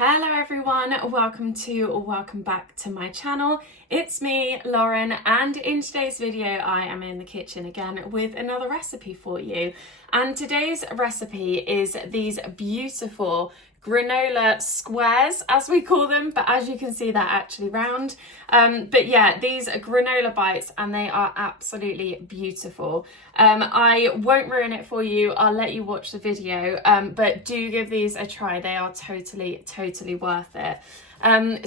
Hello everyone, welcome back to my channel. It's me, Lauren, and in today's video I am in the kitchen again with another recipe for you. And today's recipe is these beautiful granola squares, as we call them, but as you can see they're actually round. But yeah, these are granola bites and they are absolutely beautiful. I won't ruin it for you, I'll let you watch the video, but do give these a try. They are totally worth it.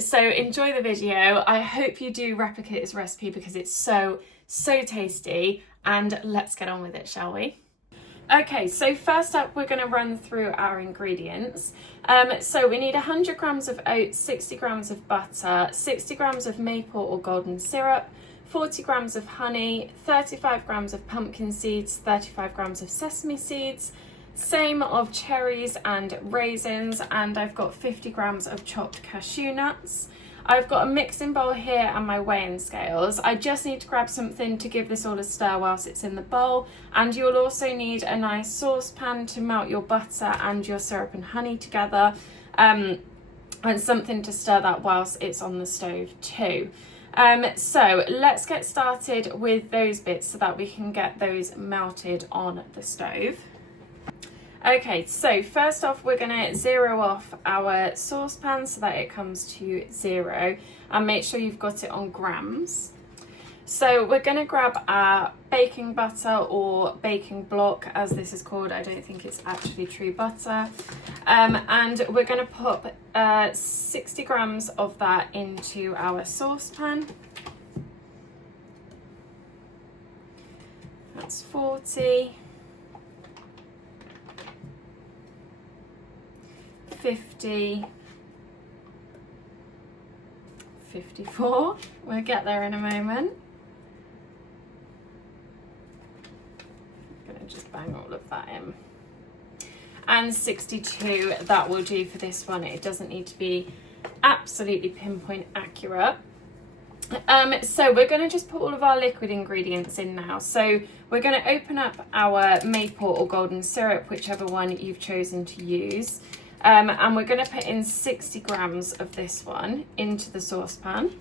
So enjoy the video. I hope you do replicate this recipe because it's so tasty, and let's get on with it, shall we? Okay, so first up we're going to run through our ingredients. So we need 100 grams of oats, 60 grams of butter, 60 grams of maple or golden syrup, 40 grams of honey, 35 grams of pumpkin seeds, 35 grams of sesame seeds, same of cherries and raisins, and I've got 50 grams of chopped cashew nuts. I've got a mixing bowl here and my weighing scales. I just need to grab something to give this all a stir whilst it's in the bowl, and you'll also need a nice saucepan to melt your butter and your syrup and honey together, and something to stir that whilst it's on the stove too. So let's get started with those bits so that we can get those melted on the stove. Okay, so first off we're going to zero off our saucepan so that it comes to 0, and make sure you've got it on grams. So we're going to grab our baking butter, or baking block as this is called. I don't think it's actually true butter. And we're going to pop 60 grams of that into our saucepan. That's 40. 50, 54, we'll get there in a moment. I'm going to just bang all of that in. And 62, that will do for this one. It doesn't need to be absolutely pinpoint accurate. So we're going to just put all of our liquid ingredients in now. So we're going to open up our maple or golden syrup, whichever one you've chosen to use. And we're going to put in 60 grams of this one into the saucepan.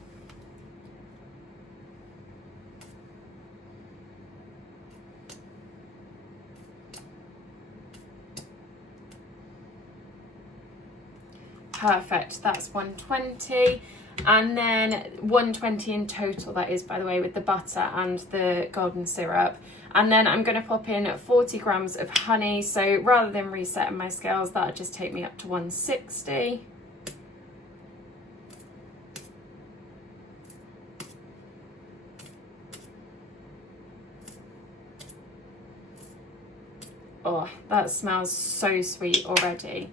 Perfect, that's 120. And then 120 in total, that is, by the way, with the butter and the golden syrup. And then I'm going to pop in 40 grams of honey. So rather than resetting my scales, that'll just take me up to 160. Oh, that smells so sweet already.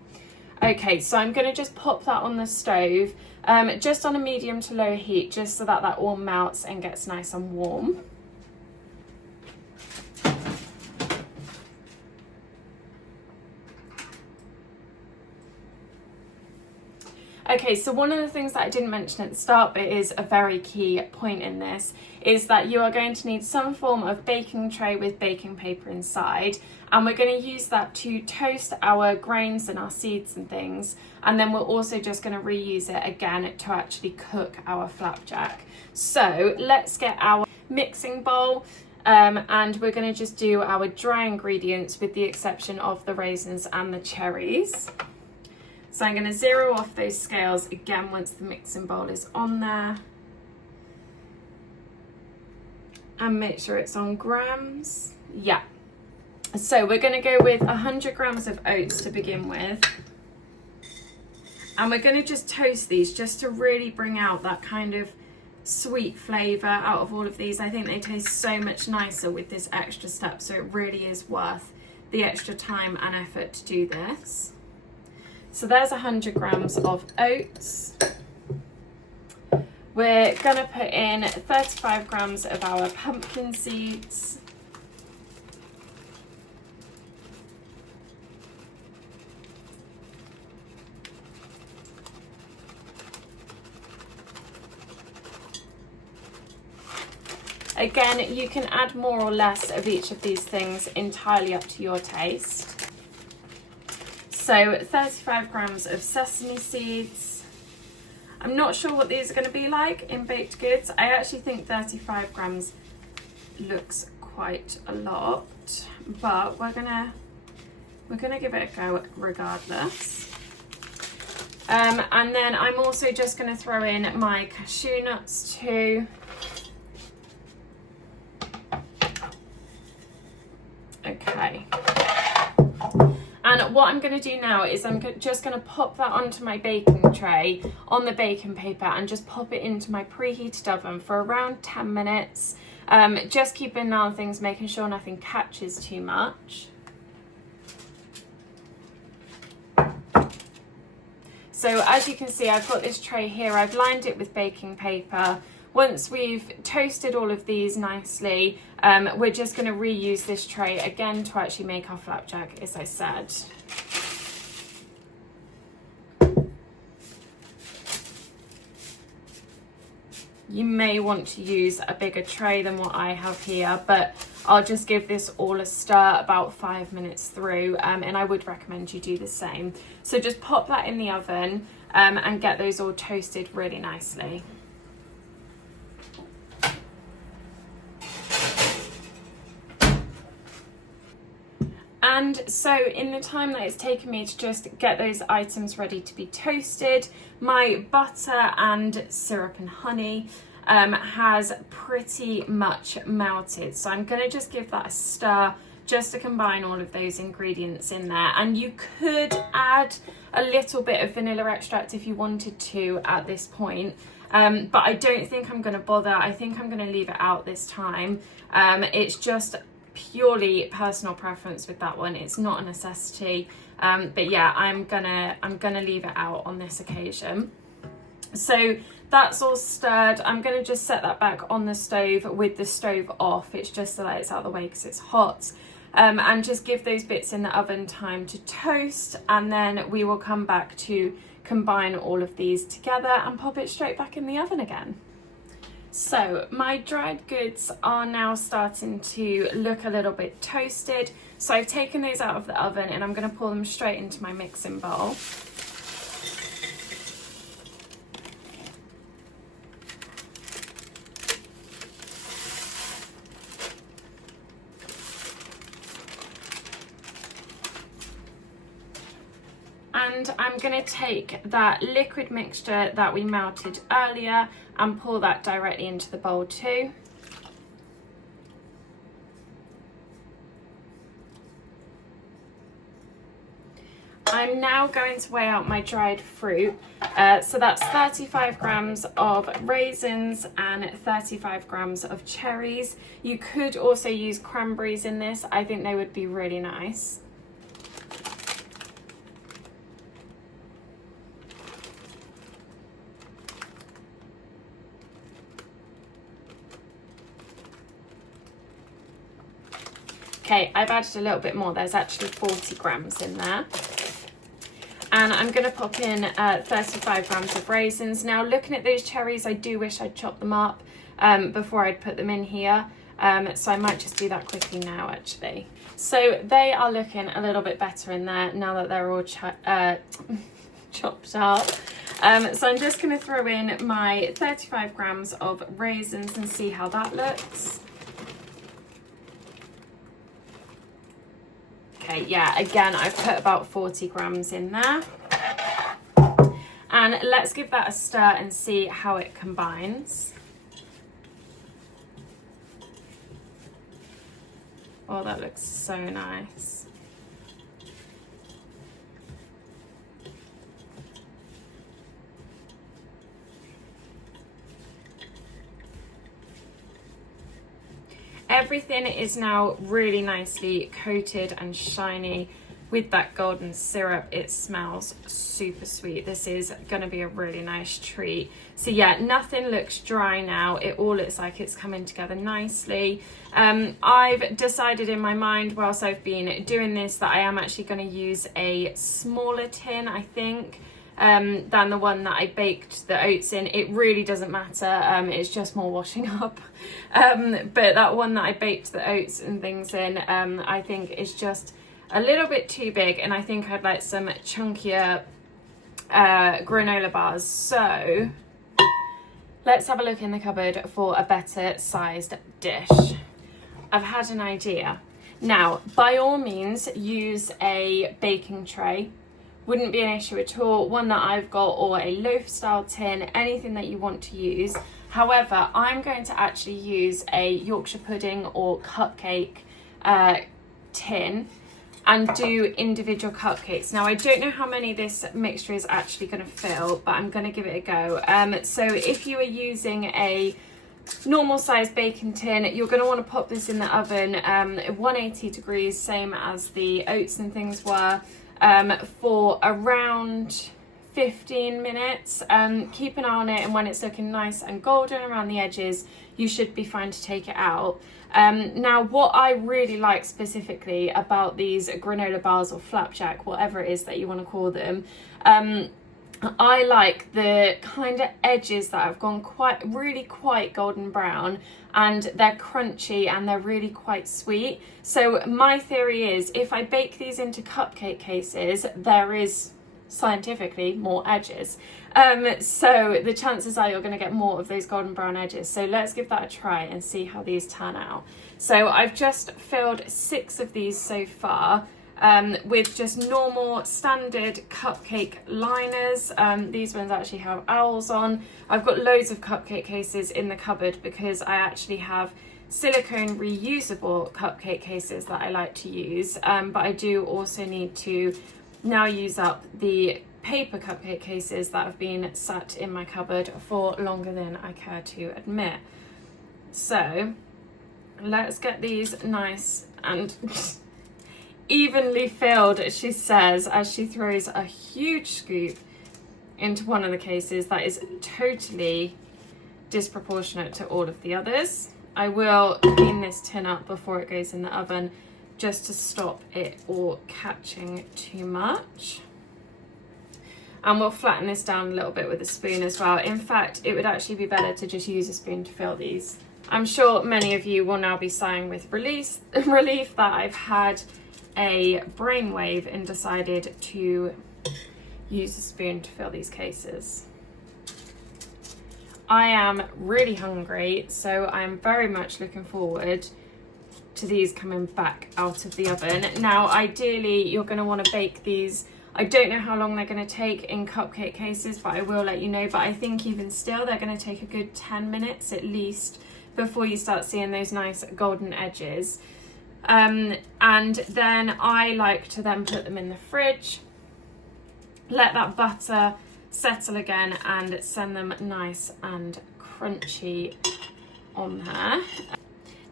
Okay, so I'm going to just pop that on the stove, just on a medium to low heat, just so that that all melts and gets nice and warm. Okay, so one of the things that I didn't mention at the start, but it is a very key point in this, is that you are going to need some form of baking tray with baking paper inside, and we're going to use that to toast our grains and our seeds and things, and then we're also just going to reuse it again to actually cook our flapjack. So let's get our mixing bowl, and we're going to just do our dry ingredients with the exception of the raisins and the cherries. So I'm going to zero off those scales again once the mixing bowl is on there. And make sure it's on grams. Yeah. So we're going to go with 100 grams of oats to begin with. And we're going to just toast these just to really bring out that kind of sweet flavour out of all of these. I think they taste so much nicer with this extra step, so it really is worth the extra time and effort to do this. So there's 100 grams of oats. We're going to put in 35 grams of our pumpkin seeds. Again, you can add more or less of each of these things, entirely up to your taste. So 35 grams of sesame seeds. I'm not sure what these are going to be like in baked goods. I actually think 35 grams looks quite a lot, but we're gonna give it a go regardless. And then I'm also just going to throw in my cashew nuts too. Okay. And what I'm going to do now is I'm just going to pop that onto my baking tray on the baking paper and just pop it into my preheated oven for around 10 minutes. Just keeping an eye on things, making sure nothing catches too much. So as you can see, I've got this tray here. I've lined it with baking paper. Once we've toasted all of these nicely, we're just going to reuse this tray again to actually make our flapjack, as I said. You may want to use a bigger tray than what I have here, but I'll just give this all a stir about 5 minutes through, and I would recommend you do the same. So just pop that in the oven and get those all toasted really nicely. And so in the time that it's taken me to just get those items ready to be toasted, my butter and syrup and honey has pretty much melted. So I'm going to just give that a stir just to combine all of those ingredients in there. And you could add a little bit of vanilla extract if you wanted to at this point. But I don't think I'm going to bother. I think I'm going to leave it out this time. It's just purely personal preference with that one. It's not a necessity, but yeah, I'm gonna leave it out on this occasion. So that's all stirred. I'm gonna just set that back on the stove with the stove off. It's just so that it's out of the way because it's hot, and just give those bits in the oven time to toast, and then we will come back to combine all of these together and pop it straight back in the oven again. So my dried goods are now starting to look a little bit toasted. So I've taken those out of the oven and I'm going to pour them straight into my mixing bowl. And I'm going to take that liquid mixture that we melted earlier and pour that directly into the bowl too. I'm now going to weigh out my dried fruit. So that's 35 grams of raisins and 35 grams of cherries. You could also use cranberries in this. I think they would be really nice. Okay, I've added a little bit more. There's actually 40 grams in there. And I'm going to pop in 35 grams of raisins. Now, looking at those cherries, I do wish I'd chopped them up before I'd put them in here. So I might just do that quickly now, actually. So they are looking a little bit better in there now that they're all chopped up. So I'm just going to throw in my 35 grams of raisins and see how that looks. Okay, yeah, again, I've put about 40 grams in there. And let's give that a stir and see how it combines. Oh, that looks so nice. Everything is now really nicely coated and shiny with that golden syrup. It smells super sweet. This is going to be a really nice treat. So yeah, nothing looks dry now. It all looks like it's coming together nicely. I've decided in my mind whilst I've been doing this that I am actually going to use a smaller tin, I think, than the one that I baked the oats in. It really doesn't matter, it's just more washing up. But that one that I baked the oats and things in, I think is just a little bit too big, and I think I'd like some chunkier granola bars. So let's have a look in the cupboard for a better sized dish. I've had an idea. Now, by all means, use a baking tray. Wouldn't be an issue at all. One that I've got, or a loaf style tin, anything that you want to use. However, I'm going to actually use a Yorkshire pudding or cupcake tin and do individual cupcakes. Now, I don't know how many this mixture is actually going to fill, but I'm going to give it a go. So if you are using a normal size baking tin, you're going to want to pop this in the oven 180 degrees, same as the oats and things were, for around 15 minutes. Keep an eye on it, and when it's looking nice and golden around the edges, you should be fine to take it out. Now, what I really like specifically about these granola bars or flapjack, whatever it is that you want to call them, I like the kind of edges that have gone really quite golden brown, and they're crunchy and they're really quite sweet. So my theory is, if I bake these into cupcake cases, there is scientifically more edges. So the chances are you're going to get more of those golden brown edges. So let's give that a try and see how these turn out. So I've just filled 6 of these so far. With just normal standard cupcake liners. These ones actually have owls on. I've got loads of cupcake cases in the cupboard because I actually have silicone reusable cupcake cases that I like to use, but I do also need to now use up the paper cupcake cases that have been sat in my cupboard for longer than I care to admit. So let's get these nice and evenly filled, she says, as she throws a huge scoop into one of the cases that is totally disproportionate to all of the others. I will clean this tin up before it goes in the oven just to stop it all catching too much. And we'll flatten this down a little bit with a spoon as well. In fact, it would actually be better to just use a spoon to fill these. I'm sure many of you will now be sighing with relief that I've had a brainwave and decided to use a spoon to fill these cases. I am really hungry, so I'm very much looking forward to these coming back out of the oven. Now, ideally, you're going to want to bake these. I don't know how long they're going to take in cupcake cases, but I will let you know. But I think even still, they're going to take a good 10 minutes at least before you start seeing those nice golden edges. And then I like to then put them in the fridge, let that butter settle again, and send them nice and crunchy on there.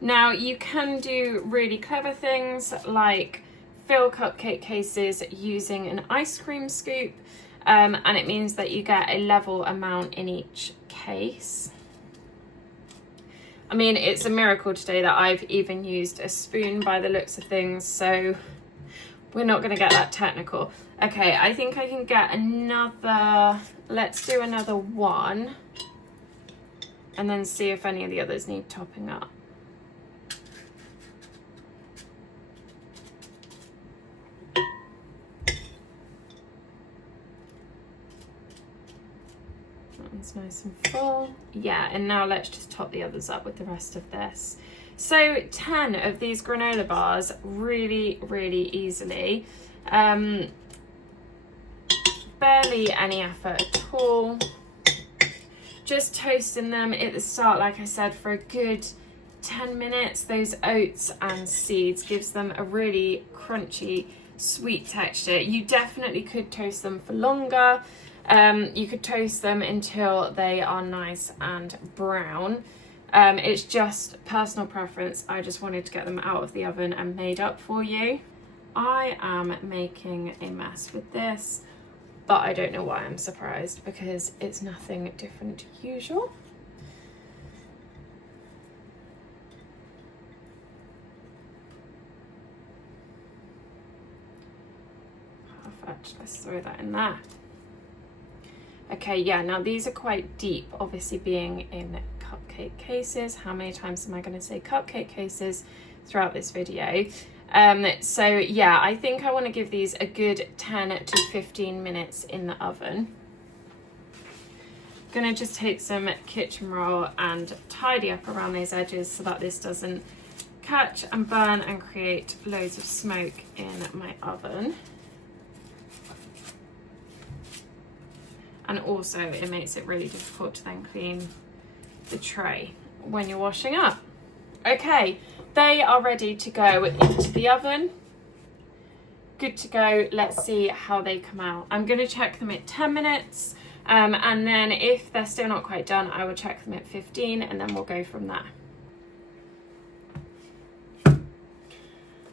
Now, you can do really clever things like fill cupcake cases using an ice cream scoop, and it means that you get a level amount in each case. I mean, it's a miracle today that I've even used a spoon by the looks of things, so we're not going to get that technical. Okay, I think I can get another, let's do another one, and then see if any of the others need topping up. It's nice and full. Yeah, and now let's just top the others up with the rest of this. So 10 of these granola bars really, really easily. Barely any effort at all. Just toasting them at the start, like I said, for a good 10 minutes. Those oats and seeds gives them a really crunchy, sweet texture. You definitely could toast them for longer. You could toast them until they are nice and brown. It's just personal preference. I just wanted to get them out of the oven and made up for you. I am making a mess with this, but I don't know why I'm surprised, because it's nothing different to usual. Perfect, let's throw that in there. Okay, yeah, now these are quite deep, obviously being in cupcake cases. How many times am I going to say cupcake cases throughout this video? So yeah, I think I want to give these a good 10 to 15 minutes in the oven. Gonna just take some kitchen roll and tidy up around those edges so that this doesn't catch and burn and create loads of smoke in my oven. And also it makes it really difficult to then clean the tray when you're washing up. Okay, they are ready to go into the oven. Good to go. Let's see how they come out. I'm going to check them at 10 minutes. And then if they're still not quite done, I will check them at 15 and then we'll go from there.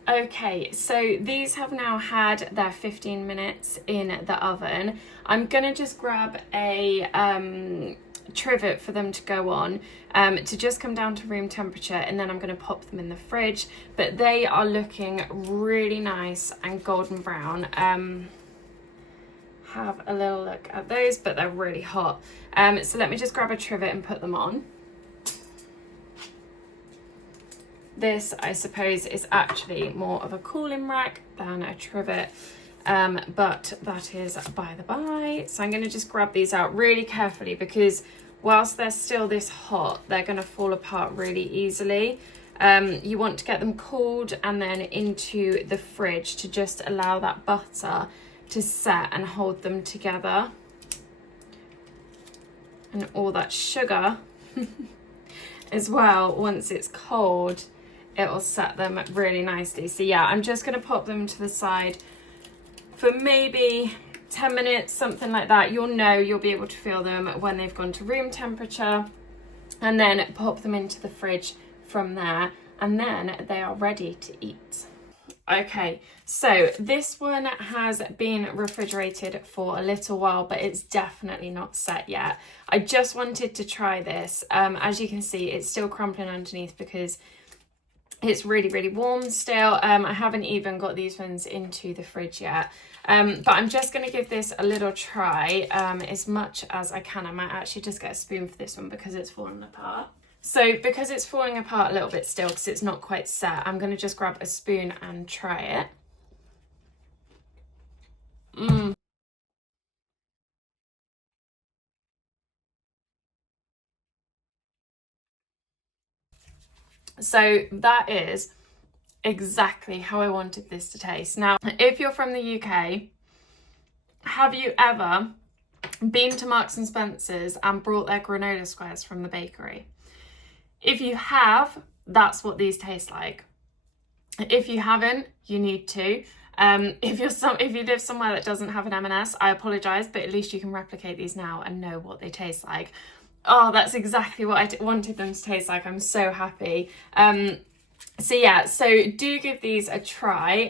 Okay, so these have now had their 15 minutes in the oven. I'm gonna just grab a trivet for them to go on to just come down to room temperature, and then I'm gonna pop them in the fridge. But they are looking really nice and golden brown. Have a little look at those, but they're really hot. So let me just grab a trivet and put them on. This, I suppose, is actually more of a cooling rack than a trivet, but that is by the by. So I'm going to just grab these out really carefully because whilst they're still this hot, they're going to fall apart really easily. You want to get them cooled and then into the fridge to just allow that butter to set and hold them together. And all that sugar as well, once it's cold, it will set them really nicely. So yeah, I'm just going to pop them to the side for maybe 10 minutes, something like that. You'll be able to feel them when they've gone to room temperature, and then pop them into the fridge from there, and then they are ready to eat. Okay, so this one has been refrigerated for a little while, but it's definitely not set yet. I just wanted to try this. As you can see, it's still crumbling underneath because it's really, really warm still. I haven't even got these ones into the fridge yet. But I'm just going to give this a little try as much as I can. I might actually just get a spoon for this one because it's falling apart. So because it's falling apart a little bit still because it's not quite set, I'm going to just grab a spoon and try it. So that is exactly how I wanted this to taste. Now, if you're from the UK, have you ever been to Marks and Spencer's and brought their granola squares from the bakery? If you have, that's what these taste like. If you haven't, you need to. If you live somewhere that doesn't have an M&S, I apologise, but at least you can replicate these now and know what they taste like. Oh, that's exactly what I wanted them to taste like. I'm so happy. So yeah, so do give these a try.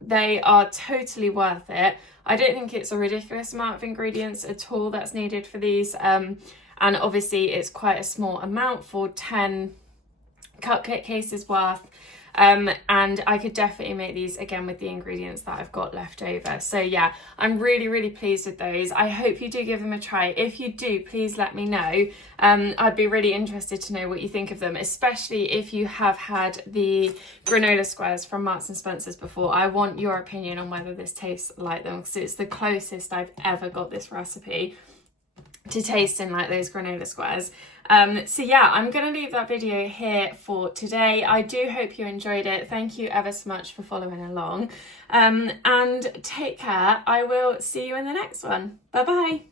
They are totally worth it. I don't think it's a ridiculous amount of ingredients at all that's needed for these. And obviously it's quite a small amount for 10 cupcake cases worth. And I could definitely make these again with the ingredients that I've got left over. So yeah, I'm really, really pleased with those. I hope you do give them a try. If you do, please let me know. I'd be really interested to know what you think of them, especially if you have had the granola squares from Marks and Spencer's before. I want your opinion on whether this tastes like them, because it's the closest I've ever got this recipe to tasting like those granola squares. So yeah, I'm going to leave that video here for today. I do hope you enjoyed it. Thank you ever so much for following along. And take care. I will see you in the next one. Bye bye.